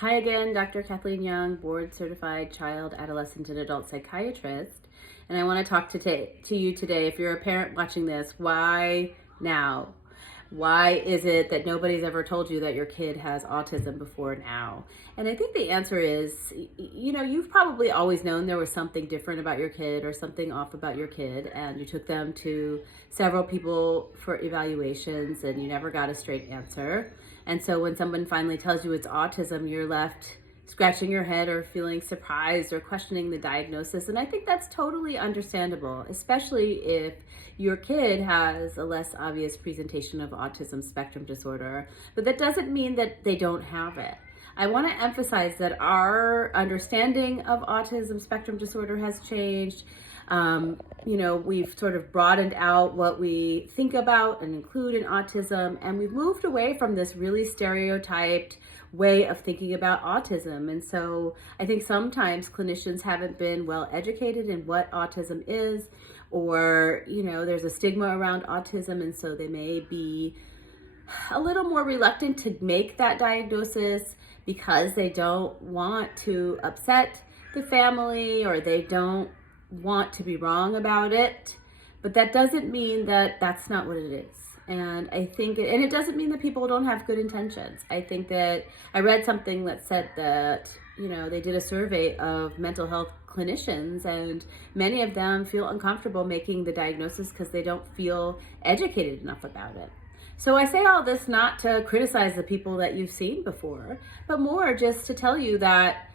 Hi again, Dr. Kathleen Young, board certified child, adolescent, and adult psychiatrist. And I want to talk to you today. If you're a parent watching this, why now? Why is it that nobody's ever told you that your kid has autism before now? And I think the answer is, you've probably always known there was something different about your kid or something off about your kid, and you took them to several people for evaluations and you never got a straight answer. And so when someone finally tells you it's autism, you're left scratching your head or feeling surprised or questioning the diagnosis. And I think that's totally understandable, especially if your kid has a less obvious presentation of autism spectrum disorder. But that doesn't mean that they don't have it. I want to emphasize that our understanding of autism spectrum disorder has changed. We've sort of broadened out what we think about and include in autism, and we've moved away from this really stereotyped way of thinking about autism. And so I think sometimes clinicians haven't been well educated in what autism is, or, there's a stigma around autism, and so they may be a little more reluctant to make that diagnosis because they don't want to upset the family or they don't want to be wrong about it. But that doesn't mean that that's not what it is. And I think, and it doesn't mean that people don't have good intentions. I think that I read something that said that, they did a survey of mental health clinicians, and many of them feel uncomfortable making the diagnosis because they don't feel educated enough about it. So I say all this not to criticize the people that you've seen before, but more just to tell you that,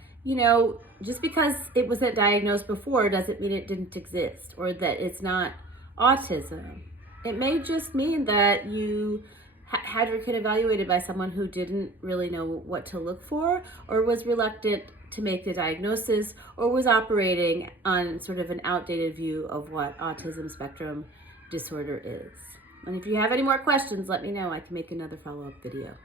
just because it wasn't diagnosed before doesn't mean it didn't exist or that it's not autism. It may just mean that you had your kid evaluated by someone who didn't really know what to look for, or was reluctant to make the diagnosis, or was operating on sort of an outdated view of what autism spectrum disorder is. And if you have any more questions, let me know. I can make another follow-up video.